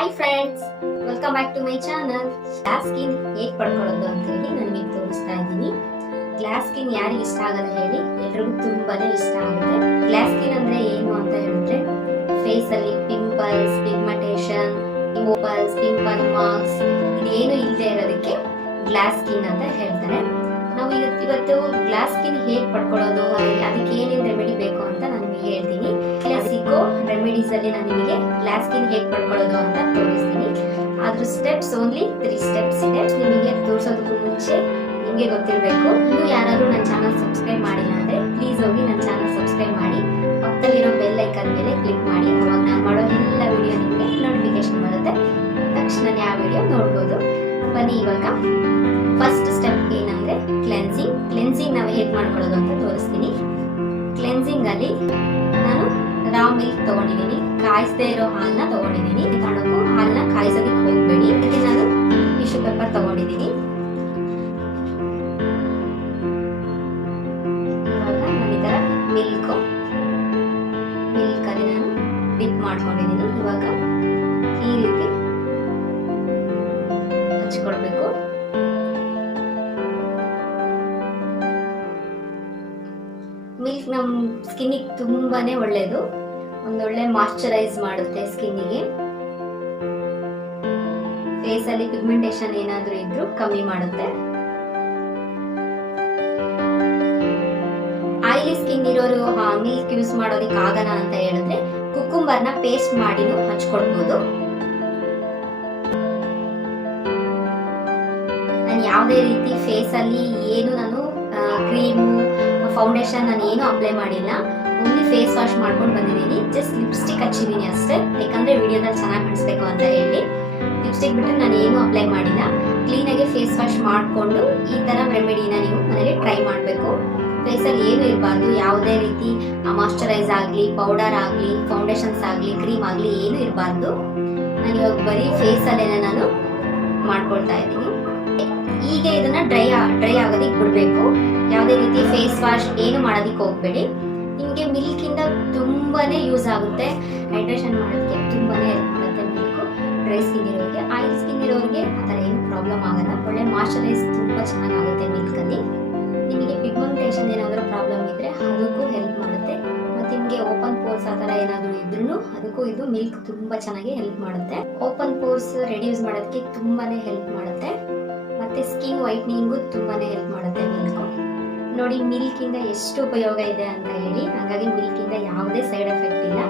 Hi friends welcome back to my channel glass skin ಹೇಗೆ ಪಡ್ಕೊಳ್ಳೋದು ಅಂತ ಹೇಳಿ ನಾನು ನಿಮಗೆ ತೋರಿಸ್ತಾ ಇದ್ದೀನಿ. ಗ್ಲಾಸ್ ಸ್ಕಿನ್ ಯಾರಿಗೆ ಇಷ್ಟ ಆಗಲ್ಲ ಹೇಳಿ ಎಲ್ರಿಗೂ ತುಂಬಾನೇ ಇಷ್ಟ ಆಗುತ್ತೆ. ಗ್ಲಾಸ್ ಸ್ಕಿನ್ ಅಂದ್ರೆ ಏನು ಅಂತ ಹೇಳಿದ್ರೆ ಫೇಸ್ ಅಲ್ಲಿ pimples pigmentation pimples pimple marks ಇದೇನು ಇಲ್ಲದೆ ಇರೋದಕ್ಕೆ ಗ್ಲಾಸ್ ಸ್ಕಿನ್ ಅಂತ ಹೇಳ್ತಾರೆ. ನಾವು ಇವತ್ತು ಇವತ್ತು ಗ್ಲಾಸ್ ಸ್ಕಿನ್ ಹೇಗೆ ಪಡ್ಕೊಳ್ಳೋದು, ಅದಕ್ಕೆ ಏನೇನು ರೆಮಿಡಿ ಬೇಕು ಅಂತ ನಾನು ಹೇಳ್ತೀನಿ. ಸಿಗೋ ರೆಮಿಡೀಸ್ ಅಲ್ಲಿ ನಾನು ನಿಮಗೆ ಗ್ಲಾಸ್ ಸ್ಕಿನ್ ಹೇಗೆ ಪಡ್ಕೊಳ್ಳೋದು ಅಂತ ಅದ್ರ ಸ್ಟೆಪ್ಸ್ ಓನ್ಲಿ ತ್ರೀ ಸ್ಟೆಪ್ಸ್ ಇದೆ. ನಿಮಗೆ ತೋರಿಸೋದಕ್ಕೂ ಮುಂಚೆ ನಿಮಗೆ ಗೊತ್ತಿರಬೇಕು ನೀವು ಯಾರಾದರೂ ನನ್ನ ಚಾನಲ್ ಸಬ್ಸ್ಕ್ರೈಬ್ ಮಾಡಿಲ್ಲ ಅಂದರೆ ಪ್ಲೀಸ್ ಹೋಗಿ ನನ್ನ ಚಾನಲ್ ಸಬ್ಸ್ಕ್ರೈಬ್ ಮಾಡಿ. ಪಕ್ಕದಲ್ಲಿರೋ ಬೆಲ್ ಐಕನ್ ಮೇಲೆ ಕ್ಲಿಕ್ ಮಾಡಿ. ಅವಾಗ ನಾನು ಮಾಡೋ ಎಲ್ಲ ವಿಡಿಯೋ ನಿಮಗೆ ನೋಟಿಫಿಕೇಶನ್ ಬರುತ್ತೆ. ತಕ್ಷಣನೇ ಆ ವಿಡಿಯೋ ನೋಡ್ಬೋದು. ಬನ್ನಿ ಇವಾಗ. ಫಸ್ಟ್ ಸ್ಟೆಪ್ ಏನಂದರೆ ಕ್ಲೆನ್ಸಿಂಗ್ ಕ್ಲೆನ್ಸಿಂಗ್ ನಾವು ಹೇಗೆ ಮಾಡ್ಕೊಳ್ಳೋದು ಅಂತ ತೋರಿಸ್ತೀನಿ. ಕ್ಲೆನ್ಸಿಂಗಲ್ಲಿ ನಾನು ರಾ ಮಿಲ್ಕ್ ತಗೊಂಡಿದ್ದೀನಿ. ಕಾಯಿಸದೇ ಇರೋ ಹಾಲನ್ನ ತಗೊಂಡಿದ್ದೀನಿ. ಕಾರಣಕ್ಕೂ ಹಾಲನ್ನ ಕಾಯಿಸೋದಕ್ಕೆ ಹೋಗ್ಬೇಡಿ. ಇಲ್ಲಿ ನಾನು ಟಿಶ್ಯೂ ಪೇಪರ್ ತಗೊಂಡಿದ್ದೀನಿ. ಮಿಲ್ಕ್ ಮಿಲ್ಕು ಮಿಲ್ಕಲ್ಲಿ ನಾನು ಡಿಪ್ ಮಾಡ್ಕೊಂಡಿದ್ದೀನಿ. ಇವಾಗ ಈ ರೀತಿ ಹಚ್ಕೊಳ್ಬೇಕು ಮಿಲ್ಕ್ ನಮ್ಮ ಸ್ಕಿನ್ನಿಗೆ ತುಂಬಾನೇ ಒಳ್ಳೆಯದು ಒಂದೊಳ್ಳೆ ಮಾಶ್ಚರೈಸ್ ಮಾಡುತ್ತೆ ಸ್ಕಿನ್ನಿಗೆ. ಫೇಸಲ್ಲಿ ಪಿಗ್ಮೆಂಟೇಷನ್ ಏನಾದರೂ ಇದ್ರೂ ಕಮ್ಮಿ ಮಾಡುತ್ತೆ. ಆಯಿಲಿ ಸ್ಕಿನ್ ಇರೋರು ಮಿಲ್ಕ್ ಯೂಸ್ ಮಾಡೋದಿಕ್ಕೆ ಆಗಲ್ಲ ಅಂತ ಹೇಳಿದ್ರೆ ಕುಕ್ಕುಂಬರ್ನ ಪೇಸ್ಟ್ ಮಾಡಿನೂ ಹಚ್ಕೊಳ್ಬೋದು. ನಾನು ಯಾವುದೇ ರೀತಿ ಫೇಸಲ್ಲಿ ಏನು ನಾನು ಕ್ರೀಮು ಫೌಂಡೇಶನ್ ನಾನು ಏನು ಅಪ್ಲೈ ಮಾಡಿಲ್ಲ. ಓನ್ಲಿ ಫೇಸ್ ವಾಶ್ ಮಾಡ್ಕೊಂಡು ಬಂದಿದ್ದೀನಿ. ಜಸ್ಟ್ ಲಿಪ್ಸ್ಟಿಕ್ ಹಚ್ಚಿದ್ದೀನಿ ಅಷ್ಟೇ. ಯಾಕಂದ್ರೆ ವಿಡಿಯೋದಲ್ಲಿ ಚೆನ್ನಾಗಿ ಕಾಣಿಸ್ಬೇಕು ಅಂತ ಹೇಳಿ. ಲಿಪ್ಸ್ಟಿಕ್ ಬಿಟ್ಟರೆ ನಾನು ಏನು ಅಪ್ಲೈ ಮಾಡಿಲ್ಲ. ಕ್ಲೀನಾಗಿ ಫೇಸ್ ವಾಶ್ ಮಾಡಿಕೊಂಡು ಈ ಥರ ರೆಮಿಡಿನ ನೀವು ಮನೇಲಿ ಟ್ರೈ ಮಾಡಬೇಕು. ಫೇಸಲ್ಲಿ ಏನು ಇರಬಾರ್ದು. ಯಾವುದೇ ರೀತಿ ಮಾಯಶ್ಚರೈಸ್ ಆಗಲಿ ಪೌಡರ್ ಆಗಲಿ ಫೌಂಡೇಶನ್ಸ್ ಆಗಲಿ ಕ್ರೀಮ್ ಆಗಲಿ ಏನು ಇರಬಾರ್ದು. ನಾನು ಇವಾಗ ಬರೀ ಫೇಸಲ್ಲೇನೆ ನಾನು ಮಾಡ್ಕೊಳ್ತಾ ಇದ್ದೀನಿ. ಈಗ ಇದನ್ನ ಡ್ರೈ ಡ್ರೈ ಆಗೋದಿಕ್ಕೆ ಬಿಡಬೇಕು. ಯಾವುದೇ ರೀತಿ ಫೇಸ್ ವಾಶ್ ಏನು ಮಾಡೋದಕ್ಕೆ ಹೋಗಬೇಡಿ. ನಿಮಗೆ ಮಿಲ್ಕಿಂದ ತುಂಬಾನೇ ಯೂಸ್ ಆಗುತ್ತೆ. ಹೈಡ್ರೇಷನ್ ಮಾಡೋದಕ್ಕೆ ತುಂಬಾನೇ ಹೆಲ್ಪ್ ಮಾಡುತ್ತೆ ಮಿಲ್ಕು ಡ್ರೈ ಸ್ಕಿನ್ ಇರೋರಿಗೆ ಆಯಿಲ್ ಸ್ಕಿನ್ ಇರೋರಿಗೆ ಆ ಥರ ಏನು ಪ್ರಾಬ್ಲಮ್ ಆಗಲ್ಲ. ಒಳ್ಳೆ ಮಾಯ್ಶ್ಚರೈಸ್ ತುಂಬ ಚೆನ್ನಾಗಾಗುತ್ತೆ ಮಿಲ್ಕಲ್ಲಿ ನಿಮಗೆ ಪಿಗ್ಮೆಂಟೇಷನ್ ಏನಾದರೂ ಪ್ರಾಬ್ಲಮ್ ಇದ್ದರೆ ಅದಕ್ಕೂ ಹೆಲ್ಪ್ ಮಾಡುತ್ತೆ. ಮತ್ತು ನಿಮಗೆ ಓಪನ್ ಪೋರ್ಸ್ ಆ ಥರ ಏನಾದರೂ ಇದ್ರೂ ಅದಕ್ಕೂ ಇದು ಮಿಲ್ಕ್ ತುಂಬ ಚೆನ್ನಾಗಿ ಹೆಲ್ಪ್ ಮಾಡುತ್ತೆ. ಓಪನ್ ಪೋರ್ಸ್ ರೆಡ್ಯೂಸ್ ಮಾಡೋದಕ್ಕೆ ತುಂಬಾ ಹೆಲ್ಪ್ ಮಾಡುತ್ತೆ. ಮತ್ತು ಸ್ಕಿನ್ ವೈಟ್ನಿಂಗು ತುಂಬಾ ಹೆಲ್ಪ್ ಮಾಡುತ್ತೆ ಮಿಲ್ಕ್ ನೋಡಿ, ಮಿಲ್ಕಿಂದ ಎಷ್ಟು ಉಪಯೋಗ ಇದೆ ಅಂತ ಹೇಳಿ. ಹಾಗಾಗಿ ಮಿಲ್ಕಿಂದ ಯಾವುದೇ ಸೈಡ್ ಎಫೆಕ್ಟ್ ಇಲ್ಲ.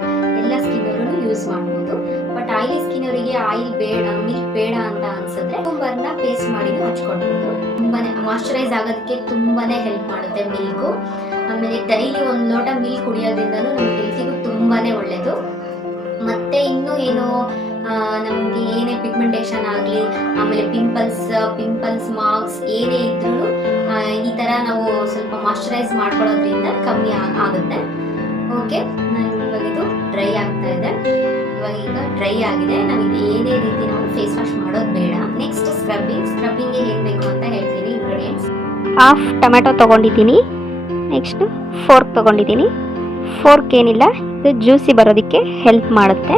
ಎಲ್ಲ ಸ್ಕಿನ್ ಅವರು ಯೂಸ್ ಮಾಡ್ಬೋದು. ಬಟ್ ಆಯಿಲಿ ಸ್ಕಿನ್ ಅವರಿಗೆ ಆಯಿಲ್ ಬೇಡ ಮಿಲ್ಕ್ ಬೇಡ ಅಂತ ಅನ್ಸಿದ್ರೆ ಕುಂಬರ್ನ ಪೇಸ್ಟ್ ಮಾಡಿ ಹಚ್ಕೊಡ್ಬೋದು. ತುಂಬಾನೇ ಮಾಯಶ್ಚರೈಸ್ ಆಗೋದಕ್ಕೆ ತುಂಬಾನೇ ಹೆಲ್ಪ್ ಮಾಡುತ್ತೆ ಮಿಲ್ಕು. ಆಮೇಲೆ ಡೈಲಿ ಒಂದು ಲೋಟ ಮಿಲ್ಕ್ ಕುಡಿಯೋದ್ರಿಂದ ನಮ್ಮ ಹೆಲ್ತಿಗೂ ತುಂಬಾನೇ ಒಳ್ಳೇದು. ಮತ್ತೆ ಇನ್ನು ಏನು ನಮಗೆ ಏನೇ ಪಿಗ್ಮೆಂಟೇಷನ್ ಆಗಲಿ, ಆಮೇಲೆ ಪಿಂಪಲ್ಸ್ ಪಿಂಪಲ್ಸ್ ಮಾರ್ಕ್ಸ್ ಏನೇ ಇದ್ರೂ ಈ ಥರ ನಾವು ಸ್ವಲ್ಪ ಮಾಯಶ್ಚರೈಸ್ ಮಾಡ್ಕೊಳ್ಳೋದ್ರಿಂದ ಕಮ್ಮಿ ಆಗುತ್ತೆ. ಓಕೆ ಇವಾಗ ಇದು ಡ್ರೈ ಆಗ್ತಾ ಇದೆ. ಇವಾಗ ಈಗ ಡ್ರೈ ಆಗಿದೆ. ನಾವು ಇದು ಏನೇ ರೀತಿ ನಾವು ಫೇಸ್ ವಾಶ್ ಮಾಡೋದು ಬೇಡ. ನೆಕ್ಸ್ಟ್ ಸ್ಕ್ರಬ್ಬಿಂಗ್ ಸ್ಕ್ರಬ್ಬಿಂಗ್ಗೆ ಏನ್ ಬೇಕು ಅಂತ ಹೇಳ್ತೀನಿ ಇಂಗ್ರೀಡಿಯೆಂಟ್ಸ್ ಹಾಫ್ ಟೊಮೆಟೊ ತಗೊಂಡಿದ್ದೀನಿ. ನೆಕ್ಸ್ಟ್ ಫೋರ್ಕ್ ತಗೊಂಡಿದ್ದೀನಿ. ಫೋರ್ಕ್ ಏನಿಲ್ಲ ಇದು ಜ್ಯೂಸಿ ಬರೋದಕ್ಕೆ ಹೆಲ್ಪ್ ಮಾಡುತ್ತೆ.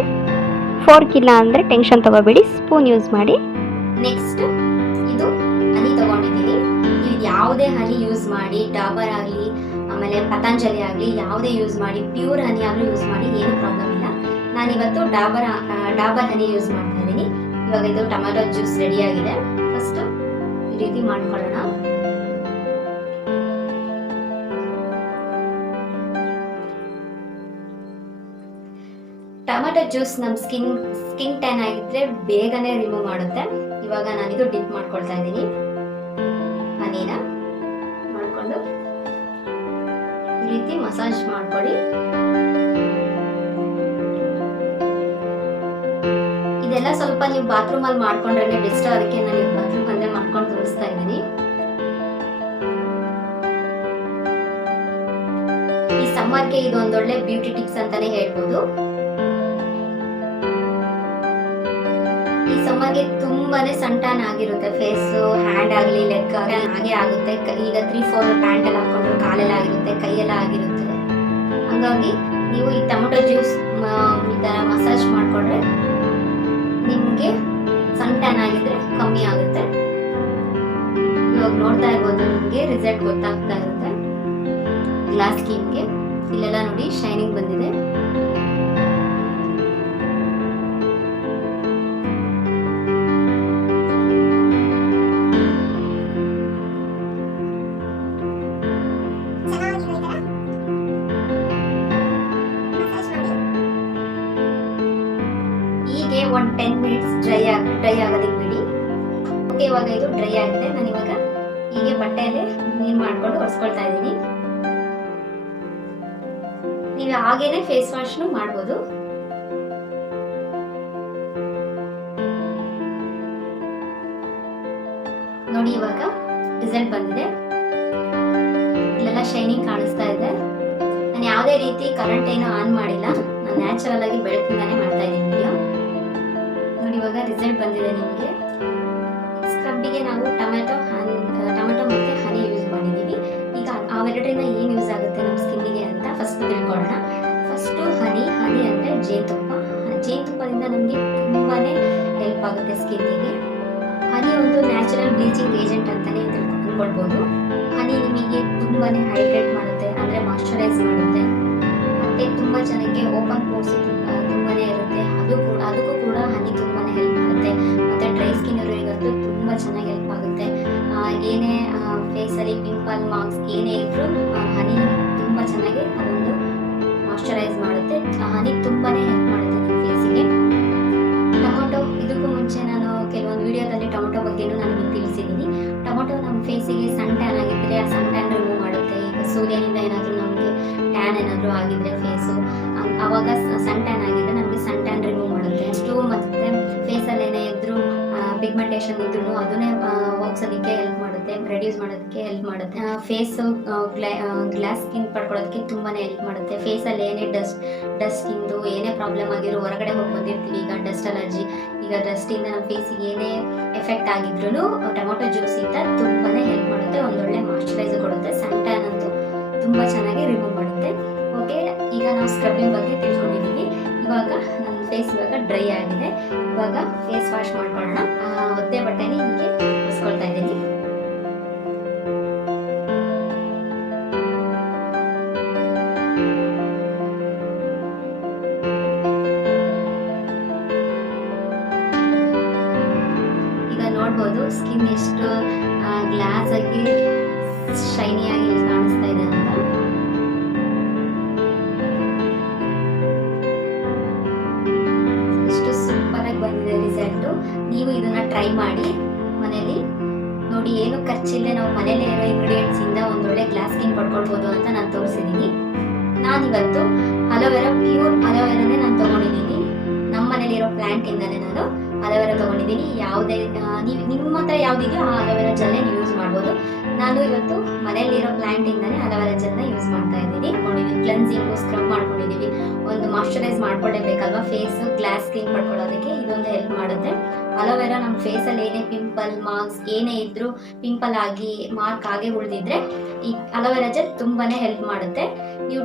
ಫೋರ್ಕ್ ಇಲ್ಲ ಅಂದರೆ ಟೆನ್ಷನ್ ತಗೋಬೇಡಿ ಸ್ಪೂನ್ ಯೂಸ್ ಮಾಡಿ. ನೆಕ್ಸ್ಟ್ ಯಾವುದೇ ಹನಿ ಯೂಸ್ ಮಾಡಿ ಡಾಬರ್ ಆಗಲಿ ಆಮೇಲೆ ಪತಂಜಲಿ ಆಗಲಿ ಯಾವುದೇ ಯೂಸ್ ಮಾಡಿ ಪ್ಯೂರ್ ಹನಿ ಆಗಲಿ ಯೂಸ್ ಮಾಡಿ ಏನು ಪ್ರಾಬ್ಲಮ್ ಇಲ್ಲ. ನಾನಿವತ್ತು ಡಾಬರ್ ಆ, ಡಾಬರ್ ಹನಿ ಯೂಸ್ ಮಾಡ್ತಾ ಇದ್ದೀನಿ. ಇವಾಗ ಇದು ಟೊಮೆಟೊ ಜ್ಯೂಸ್ ರೆಡಿ ಆಗಿದೆ. ಫಸ್ಟ್ ಈ ರೀತಿ ಮಾಡ್ಕೊಳ್ಳೋಣ. ಟೊಮೆಟೊ ಜ್ಯೂಸ್ ನಮ್ಮ ಸ್ಕಿನ್ ಸ್ಕಿನ್ ಟ್ಯಾನ್ ಆಗಿದ್ರೆ ಬೇಗನೆ ರಿಮೂವ್ ಮಾಡುತ್ತೆ. ಇವಾಗ ನಾನಿದು ಡಿಪ್ ಮಾಡ್ಕೊಳ್ತಾ ಇದ್ದೀನಿ. ಹನಿನ. ರೀತಿ ಮಸಾಜ್ ಮಾಡ್ಕೊಳ್ಳಿ ಇದೆಲ್ಲ ಸ್ವಲ್ಪ ನೀವು ಬಾತ್ರೂಮ್ ಅಲ್ಲಿ ಮಾಡ್ಕೊಂಡ್ರೆ ಬೆಸ್ಟ್. ಅದಕ್ಕೆ ನಾನು ಬಾತ್ರೂಮ್ ಅಲ್ಲೇ ಮಾಡ್ಕೊಂಡು ತೋರಿಸ್ತಾ ಇದ್ದೀನಿ. ಈ ಸಮ್ಮರ್ಗೆ ಇದು ಒಂದೊಳ್ಳೆ ಬ್ಯೂಟಿ ಟಿಪ್ಸ್ ಅಂತಾನೆ ಹೇಳ್ಬೋದು. ಈ ಸಮ್ಮರ್ಗೆ ತುಂಬಾನೇ ಸಂಟಾನ್ ಆಗಿರುತ್ತೆ. ಫೇಸ್ ಹ್ಯಾಂಡ್ ಆಗಲಿ ಲೆಗ್ ಆಗಲಿ, ಹಾಗೆ ಆಗುತ್ತೆ. ಈಗ ತ್ರೀ ಫೋರ್ ಪ್ಯಾಂಟ್ ಎಲ್ಲ ಹಾಕೊಂಡ್ರು ಕಾಲೆಲ್ಲ ಆಗಿರುತ್ತೆ, ಕೈಯೆಲ್ಲ ಆಗಿರುತ್ತೆ. ಹಂಗಾಗಿ ನೀವು ಈ ಟೊಮೊಟೊ ಜ್ಯೂಸ್ ಈ ತರ ಮಸಾಜ್ ಮಾಡಿಕೊಂಡ್ರೆ ನಿಮಗೆ ಸನ್ ಆಗಿದ್ರೆ ಕಮ್ಮಿ ಆಗುತ್ತೆ. ಇವಾಗ ನೋಡ್ತಾ ಇರ್ಬೋದು, ನಿಮಗೆ ರಿಸಲ್ಟ್ ಗೊತ್ತಾಗ್ತಾ ಇರುತ್ತೆ. ಗ್ಲಾಸ್ ಸ್ಕಿನ್ಗೆ ಇಲ್ಲೆಲ್ಲ ನೋಡಿ ಶೈನಿಂಗ್ ಬಂದಿದೆ. ಒಂದು ಟೆನ್ ಮಿನಿಟ್ಸ್ ಡ್ರೈ ಆಗ ಡ್ರೈ ಆಗೋದಕ್ಕೆ ಬಿಡಿ. ಓಕೆ, ಇವಾಗ ಇದು ಡ್ರೈ ಆಗಿದೆ. ನಾನು ಇವಾಗ ಹೀಗೆ ಬಟ್ಟೆಯಲ್ಲೇ ನೀರು ಮಾಡ್ಕೊಂಡು ಒರೆಸ್ಕೊಳ್ತಾ ಇದ್ದೀನಿ. ನೀವು ಹಾಗೇನೆ ಫೇಸ್ ವಾಶ್ನು ಮಾಡ್ಬೋದು. ನೋಡಿ, ಇವಾಗ ರಿಸಲ್ಟ್ ಬಂದಿದೆ. ಇಲ್ಲೆಲ್ಲ ಶೈನಿಂಗ್ ಕಾಣಿಸ್ತಾ ಇದೆ. ನಾನು ಯಾವುದೇ ರೀತಿ ಕರೆಂಟ್ ಏನು ಆನ್ ಮಾಡಿಲ್ಲ. ನಾನು ನ್ಯಾಚುರಲ್ ಆಗಿ ಬೆಳಕಿಂದಾನೇ ಮಾಡ್ತಾ ಇದ್ದೀನಿ. ಇವಾಗ ರಿಸಲ್ಟ್ ಬಂದಿದೆ ನಿಮಗೆ. ಸ್ಕ್ರಬ್ಬಿಗೆ ನಾವು ಟೊಮೆಟೊ ಹನಿ ಟೊಮೆಟೊ ಮತ್ತು ಹನಿ ಯೂಸ್ ಮಾಡಿದ್ದೀವಿ ಈಗ ಅವೆರಡರಿಂದ ಏನು ಯೂಸ್ ಆಗುತ್ತೆ ನಮ್ಮ ಸ್ಕಿನ್ನಿಗೆ ಅಂತ ಫಸ್ಟ್ ತಿಳ್ಕೊಳ್ಳೋಣ. ಫಸ್ಟು ಹನಿ ಹನಿ ಅಂದರೆ ಜೇನುತುಪ್ಪ. ಜೇನುತುಪ್ಪದಿಂದ ನಮಗೆ ತುಂಬಾ ಹೆಲ್ಪ್ ಆಗುತ್ತೆ ಸ್ಕಿನ್ನಿಗೆ ಹನಿ ಒಂದು ನ್ಯಾಚುರಲ್ ಬ್ಲೀಚಿಂಗ್ ಏಜೆಂಟ್ ಅಂತಲೇ ತಿಳ್ಕೊಳ್ಬೋದು. ಹನಿ ನಿಮಗೆ ತುಂಬಾ ಹೈಡ್ರೇಟ್ ಮಾಡುತ್ತೆ, ಅಂದರೆ ಮಾಯ್ಚರೈಸ್ ಮಾಡುತ್ತೆ. ಮತ್ತೆ ತುಂಬ ಚೆನ್ನಾಗಿ ಓಪನ್ ಪೋರ್ಸ್ ಚೆನ್ನಾಗಿ ಹೆಲ್ಪ್ ಆಗುತ್ತೆ. ಏನೇ ಏನೇ ಅಲ್ಲಿ ಪಿಂಪಲ್ ಮಾರ್ಕ್ಸ್ ಏನೇ ಇದ್ರು ಹನಿ ತುಂಬಾ ಚೆನ್ನಾಗಿ ಅದೊಂದು ಮಾಯಿಶ್ಚರೈಸ್ ಮಾಡುತ್ತೆ. ಆ ಹನಿ ತುಂಬಾನೇ ಹೆಲ್ಪ್ ಮಾಡುತ್ತೆ ಫೇಸಿಗೆ ಟೊಮೊಟೊ, ಇದಕ್ಕೂ ಮುಂಚೆ ನಾನು ಕೆಲವೊಂದು ವಿಡಿಯೋದಲ್ಲಿ ಟೊಮೊಟೊ ಬಗ್ಗೆನೂ ನಾನು ತಿಳಿಸಿದ್ದೀನಿ. ಟೊಮೊಟೊ ನಮ್ಮ ಫೇಸಿಗೆ ಸನ್ ಟ್ಯಾನ್ ಆಗಿದ್ರೆ ಆ ಸನ್ ಟ್ಯಾನ್ ರಿಮೂವ್ ಮಾಡುತ್ತೆ. ಈಗ ಸೂರ್ಯನಿಂದ ಏನಾದರೂ ನಮಗೆ ಟ್ಯಾನ್ ಏನಾದರೂ ಆಗಿದ್ರೆ ಪಿಗ್ಮೆಂಟೇಷನ್ ಇದ್ರೂ ಅದನ್ನೇ ಹೋಗ್ಸೋದಕ್ಕೆ ಹೆಲ್ಪ್ ಮಾಡುತ್ತೆ ರೆಡ್ಯೂಸ್ ಮಾಡೋದಕ್ಕೆ ಹೆಲ್ಪ್ ಮಾಡುತ್ತೆ. ಫೇಸು ಗ್ಲಾಸ್ ಸ್ಕಿನ್ ಪಡ್ಕೊಳ್ಳೋದಕ್ಕೆ ತುಂಬಾ ಹೆಲ್ಪ್ ಮಾಡುತ್ತೆ. ಫೇಸಲ್ಲಿ ಏನೇ ಡಸ್ಟ್ ಡಸ್ಟಿಂದು ಏನೇ ಪ್ರಾಬ್ಲಮ್ ಆಗಿರೋ ಹೊರಗಡೆ ಹೋಗಿ ಬಂದಿರ್ತೀವಿ. ಈಗ ಡಸ್ಟ್ ಅಲರ್ಜಿ ಈಗ ಡಸ್ಟಿಂದ ನಮ್ಮ ಫೇಸಿಗೆ ಏನೇ ಎಫೆಕ್ಟ್ ಆಗಿದ್ರು ಟೊಮೊಟೊ ಜ್ಯೂಸಿಂದ ತುಂಬಾ ಹೆಲ್ಪ್ ಮಾಡುತ್ತೆ. ಒಂದೊಳ್ಳೆ ಮಾಯ್ಶ್ಚರೈಸರ್ ಕೊಡುತ್ತೆ. ಸನ್ ಟ್ಯಾನ್ ಅಂತೂ ತುಂಬ ಚೆನ್ನಾಗಿ ರಿಮೂವ್ ಮಾಡುತ್ತೆ. ಓಕೆ ಈಗ ನಾವು ಸ್ಕ್ರಬ್ಬಿಂಗ್ ಬಗ್ಗೆ ತಿಳ್ಕೊಂಡಿದ್ದೀವಿ. ಇವಾಗ ನಮ್ಮ ಫೇಸ್ ಇವಾಗ ಡ್ರೈ ಆಗಿದೆ. ಇವಾಗ ಫೇಸ್ ವಾಶ್ ಮಾಡ್ಕೊಳ್ಳೋಣ. ಟ್ರೈ ಮಾಡಿ ಮನೇಲಿ. ನೋಡಿ, ಏನು ಖರ್ಚಿಲ್ಲ ನಾವು ಮನೇಲಿ ಇರೋ ಇಂಗ್ರೀಡಿಯೆಂಟ್ಸ್ ಇಂದ ಒಂದೊಳ್ಳೆ ಗ್ಲಾಸ್ ಸ್ಕಿನ್ ಪಡ್ಕೊಳ್ಬೋದು ಅಂತ ನಾನು ತೋರಿಸಿದ್ದೀನಿ ನಾನಿವತ್ತು ಅಲೋವೆರಾ ಪ್ಯೂರ್ ಅಲೋವೆರಾನೇ ನಾನು ತಗೊಂಡಿದ್ದೀನಿ. ನಮ್ಮ ಮನೇಲಿರೋ ಪ್ಲಾಂಟ್ ಇಂದಾನೆ ನಾನು ಅಲೋವೆರಾ ತಗೊಂಡಿದ್ದೀನಿ. ಯಾವುದೇ ನೀವು, ನಿಮ್ಮ ಹತ್ರ ಯಾವುದಿದೆಯೋ ಆ ಅಲೋವೆರಾ ಜಲ್ಲೇ ಯೂಸ್ ಮಾಡ್ಬೋದು. ನಾನು ಇವತ್ತು ಮನೆಯಲ್ಲಿರೋ ಪ್ಲಾಂಟ್ ಇಂದಾನೆ ಅಲೋವೆರಾ ಯೂಸ್ ಮಾಡ್ತಾ ಇದ್ದೀನಿ. ಕೊಂಡಿದ್ದೀನಿ ಕ್ಲೆನ್ಸಿಂಗು ಸ್ಕ್ರಬ್ ಮಾಡ್ಕೊಂಡಿದ್ದೀವಿ ಒಂದು ಮಾಯಿಶ್ಚರೈಸ್ ಮಾಡ್ಕೊಳ್ಳೇಬೇಕಲ್ವಾ? ಫೇಸ್ ಗ್ಲಾಸ್ ಕ್ಲೀನ್ ಮಾಡ್ಕೊಳ್ಳೋದಕ್ಕೆ ಇದೊಂದು ಹೆಲ್ಪ್ ಮಾಡುತ್ತೆ. ಅಲೋವೆರಾ ನಮ್ಮ ಫೇಸಲ್ಲಿ ಏನೇ ಪಿಂಪಲ್ ಮಾರ್ಕ್ಸ್ ಏನೇ ಇದ್ರೂ ಪಿಂಪಲ್ ಆಗಿ ಮಾರ್ಕ್ ಆಗಿ ಉಳಿದಿದ್ರೆ ಈ ಅಲೋವೆರಾ ಜೆಲ್ ತುಂಬಾನೇ ಹೆಲ್ಪ್ ಮಾಡುತ್ತೆ. ನೀವು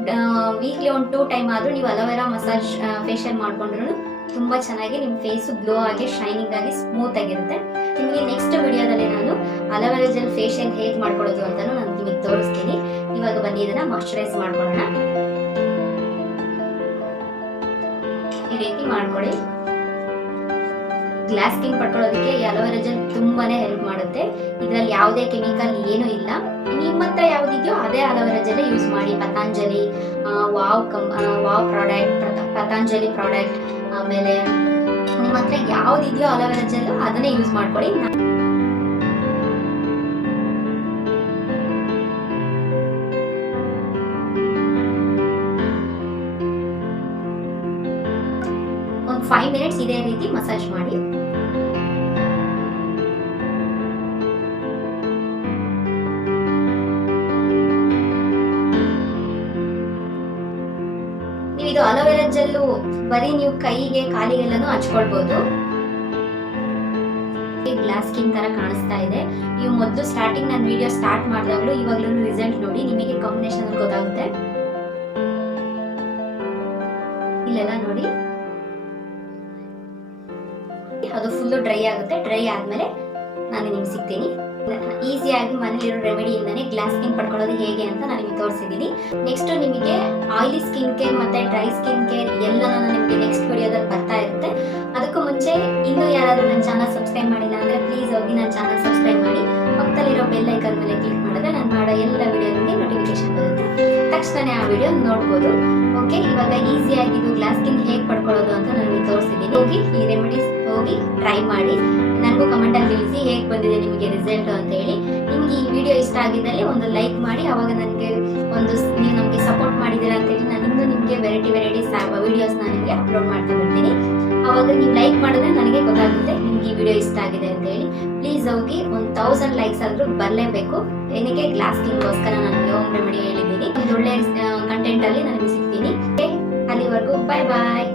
ವೀಕ್ಲಿ ಒಂದು ಟೂ ಟೈಮ್ ಆದರೂ ನೀವು ಅಲೋವೆರಾ ಮಸಾಜ್ ಫೇಶಿಯಲ್ ಮಾಡ್ಕೊಂಡ್ರು ತುಂಬ ಚೆನ್ನಾಗಿ ನಿಮ್ಮ ಫೇಸು ಗ್ಲೋ ಆಗಿ ಶೈನಿಂಗ್ ಆಗಿ ಸ್ಮೂತ್ ಆಗಿರುತ್ತೆ. ನಿಮಗೆ ನೆಕ್ಸ್ಟ್ ವಿಡಿಯೋದಲ್ಲಿ ನಾನು ಅಲೋವೆರಾ ಜೆಲ್ ಫೇಶಿಯಲ್ ಹೇಗೆ ಮಾಡ್ಕೊಳ್ಳೋದು ಅಂತ ನಾನು ನಿಮಗೆ ತೋರಿಸ್ತೀನಿ. ಇವಾಗ ಬನ್ನಿ, ಇದನ್ನ ಮಾಯ್ಶ್ಚರೈಸ್ ಮಾಡ್ಕೊಳ್ಳೋಣ. ಈ ರೀತಿ ಮಾಡ್ಕೊಳ್ಳಿ. ಗ್ಲಾಸ್ ಸ್ಕಿನ್ ಪಡ್ಕೊಳ್ಳೋದಕ್ಕೆ ಈ ಅಲೋವೆರಾ ಜೆಲ್ ತುಂಬಾನೇ ಹೆಲ್ಪ್ ಮಾಡುತ್ತೆ. ಇದರಲ್ಲಿ ಯಾವುದೇ ಕೆಮಿಕಲ್ ಏನೂ ಇಲ್ಲ. ನಿಮ್ಮ ಹತ್ರ ಯಾವುದಿದೆಯೋ ಅದೇ ಅಲೋವೆರಾ ಜೆಲ್ ಯೂಸ್ ಮಾಡಿ. ಪತಾಂಜಲಿ ವಾವ್ ಕಂ ವಾವ್ ಪ್ರಾಡಕ್ಟ್ ಪತಾಂಜಲಿ ಪ್ರಾಡಕ್ಟ್ ಆಮೇಲೆ ನಿಮ್ಮ ಹತ್ರ ಯಾವ್ದಿದೆಯೋ ಅಲೋವೆರಾ ಜೆಲ್ ಅದನ್ನೇ ಯೂಸ್ ಮಾಡ್ಕೊಳ್ಳಿ. ಒಂದು ಫೈವ್ ಮಿನಿಟ್ಸ್ ಇದೇ ರೀತಿ ಮಸಾಜ್ ಮಾಡಿ. ಇದು ಅಲೋವೆರಾ ಜೆಲ್ಲು ಬರೀ ನೀವು ಕೈಗೆ, ಕಾಲಿಗೆಲ್ಲನೂ ಹಚ್ಕೊಳ್ಬಹುದು ಗ್ಲಾಸ್ ಸ್ಕಿನ್ ತರ ಕಾಣಿಸ್ತಾ ಇದೆ. ನೀವು ಮೊದಲು ಸ್ಟಾರ್ಟಿಂಗ್ ನಾನು ವಿಡಿಯೋ ಸ್ಟಾರ್ಟ್ ಮಾಡಿದಾಗಲೂ ಇವಾಗಲೂ ರಿಸಲ್ಟ್ ನೋಡಿ ನಿಮಗೆ ಕಾಂಬಿನೇಷನ್ ಗೊತ್ತಾಗುತ್ತೆ. ಇಲ್ಲೆಲ್ಲ ನೋಡಿ. ಅದು ಫುಲ್ಲು ಡ್ರೈ ಆಗುತ್ತೆ. ಡ್ರೈ ಆದಮೇಲೆ ನಾನು ನಿಮ್ಗೆ ಸಿಗ್ತೀನಿ. ಈಸಿಯಾಗಿ ಮನೇಲಿರೋ ರೆಮಿಡಿಯಿಂದನೇ ಗ್ಲಾಸ್ ಸ್ಕಿನ್ ಪಡ್ಕೊಳ್ಳೋದು ಹೇಗೆ ಅಂತ ನಾನು ನಿಮಗೆ ತೋರಿಸಿದ್ದೀನಿ ನೆಕ್ಸ್ಟ್ ನಿಮಗೆ ಆಯಿಲಿ ಸ್ಕಿನ್ ಕೇರ್ ಮತ್ತೆ ಡ್ರೈ ಸ್ಕಿನ್ ಕೇರ್ ಎಲ್ಲ ನಾನು ನಿಮಗೆ ನೆಕ್ಸ್ಟ್ ವಿಡಿಯೋದಲ್ಲಿ ಬರ್ತಾ ಇರುತ್ತೆ. ಅದಕ್ಕೂ ಮುಂಚೆ ಇನ್ನೂ ಯಾರಾದರೂ ನನ್ನ ಚಾನಲ್ ಸಬ್ಸ್ಕ್ರೈಬ್ ಮಾಡಿಲ್ಲ ಅಂದರೆ ಪ್ಲೀಸ್ ಹೋಗಿ ನನ್ನ ಚಾನಲ್ ಸಬ್ಸ್ಕ್ರೈಬ್ ಮಾಡಿ. ಪಕ್ಕದಲ್ಲಿರೋ ಬೆಲ್ ಐಕನ್ ಮೇಲೆ ಕ್ಲಿಕ್ ಮಾಡಿದ್ರೆ ನಾನು ಮಾಡೋ ಎಲ್ಲ ವಿಡಿಯೋದಲ್ಲಿ ನೋಟಿಫಿಕೇಶನ್ ಬರುತ್ತೆ. ತಕ್ಷಣ ಆ ವಿಡಿಯೋ ನೋಡ್ಬೋದು. ಓಕೆ ಇವಾಗ ಈಸಿಯಾಗಿ ಇದು ಗ್ಲಾಸ್ ಸ್ಕಿನ್ ಹೇಗೆ ಪಡ್ಕೊಳ್ಳೋದು ಅಂತ ನಾನು ತೋರಿಸಿದ್ದೀನಿ ಹೋಗಿ ಈ ರೆಮಿಡೀಸ್ ಹೋಗಿ ಟ್ರೈ ಮಾಡಿ. ನನಗೂ ಕಮೆಂಟಲ್ಲಿ ತಿಳಿಸಿ ಹೇಗೆ ಬಂದಿದೆ ನಿಮಗೆ ರಿಸಲ್ಟ್ ಅಂತ ಹೇಳಿ. ನಿಮಗೆ ಈ ವಿಡಿಯೋ ಇಷ್ಟ ಆಗಿದ್ದಲ್ಲಿ ಒಂದು ಲೈಕ್ ಮಾಡಿ, ಅವಾಗ ನನಗೆ ಒಂದು ನೀವು ನಮಗೆ ಸಪೋರ್ಟ್ ಮಾಡಿದ್ದೀರಾ ಅಂತ ಹೇಳಿ ನಾನು ಇನ್ನೂ ನಿಮಗೆ ವೆರೈಟಿ ವೆರೈಟಿ ವಿಡಿಯೋಸ್ ನಾನು ನಿಮಗೆ ಅಪ್ಲೋಡ್ ಮಾಡ್ತಾ ಬರ್ತೀನಿ. ಅವಾಗ ನೀವು ಲೈಕ್ ಮಾಡಿದ್ರೆ ನನಗೆ ಗೊತ್ತಾಗುತ್ತೆ ನಿಮ್ಗೆ ಈ ವಿಡಿಯೋ ಇಷ್ಟ ಆಗಿದೆ ಅಂತ ಹೇಳಿ. ಪ್ಲೀಸ್ ಹೋಗಿ ಒಂದು ತೌಸಂಡ್ ಲೈಕ್ಸ್ ಆದರೂ ಬರಲೇಬೇಕು. ಏನಕ್ಕೆ? ಗ್ಲಾಸ್ ಸ್ಕಿನ್ಗೋಸ್ಕರ ನಾನು ಹೋಮ್ ರೆಮಿಡಿ ಹೇಳಿದ್ದೀನಿ. ಒಳ್ಳೆ ಕಂಟೆಂಟಲ್ಲಿ ನನಗೆ ಸಿಗ್ತೀನಿ? ಅಲ್ಲಿವರೆಗೂ ಬಾಯ್ ಬಾಯ್